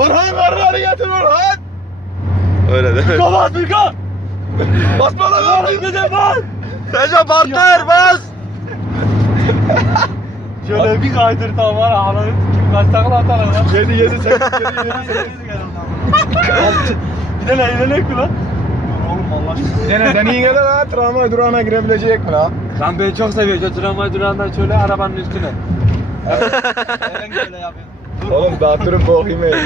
Orhan karıları getir Orhan. Öyle değil mi? Bas Birkan. Basma lan abi. Bir de bas. Recep partner bas. Şöyle bir kaydır tam var. Ananı kim kaç takla atar lan. 7 7 8 7 7 Bir de ne ilerlek mi lan? Oğlum Allah aşkına. Gene deneyin lan tramvay durağına girebilecek mi lan? Lan beni çok seviyor. Tramvay durağından şöyle arabanın üstüne. Ben böyle yapıyorum. Oğlum daha durun bok yemeyin.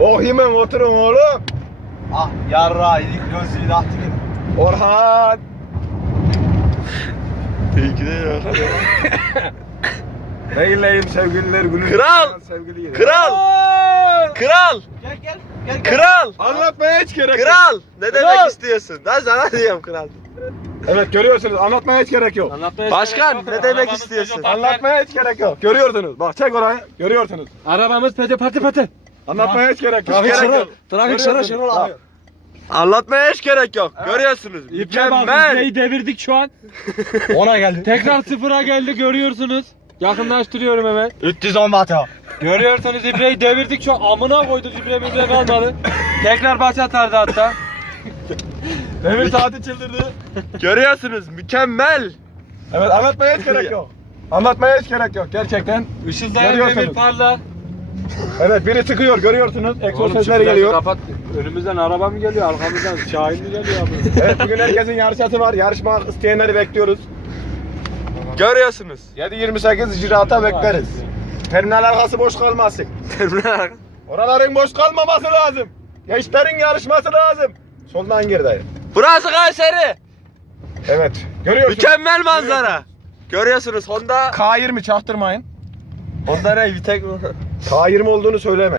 Bok yemem oturun oğlum. Ah yarra yedik gözlüğü de attık yine. Orhan. İyi ki de ya. Neyleyim sevgililer günü. Kral! Sevgili Kral. Kral. Gel. Kral. Anlatmaya hiç gerek yok. Kral. Ne demek istiyorsun? Ben sana diyeyim kral. Evet görüyorsunuz anlatmaya hiç gerek yok. Anlatmaya Başkan, gerek yok. ne demek Arabamız istiyorsun? Peugeot Partner. Anlatmaya hiç gerek yok. Görüyorsunuz. Bak çek orayı. Görüyorsunuz. Arabamız Peugeot Partner. Anlatmaya hiç gerek yok. Trafik Gerek şarıl. yok. Trafik şarıl Bak, abi. Anlatmaya hiç gerek yok. Görüyorsunuz. İple bak Mükemmel. ipliği devirdik şu an. Ona geldi. Tekrar sıfıra geldi görüyorsunuz. Yakınlaştırıyorum hemen. 310 watt ya. Görüyorsunuz ipliği devirdik şu an. Amına koyduk ipliğe kalmadı. Tekrar baş atardı hatta. Demir saati çıldırdı. Görüyorsunuz. Mükemmel. Evet anlatmaya hiç gerek yok. Anlatmaya hiç gerek yok gerçekten. Işıldayan Görüyorsunuz. demir parla. Evet biri çıkıyor görüyorsunuz. Egzoz Oğlum şu sesleri flaşı geliyor. kapat. Önümüzden araba mı geliyor? Arkamızdan Şahin mi geliyor abi? Evet bugün herkesin yarışması var. Yarışmak isteyenleri bekliyoruz. Görüyorsunuz. 7:28 icraata bekleriz. Terminal arkası boş kalmasın. Oraların boş kalmaması lazım. Gençlerin yarışması lazım. Soldan gir dayı. Burası Kayseri. Evet. Görüyorsunuz. Mükemmel manzara. Görüyorsunuz Honda. K20 çaktırmayın. Honda ne? Vitek mi? K20 olduğunu söyleme.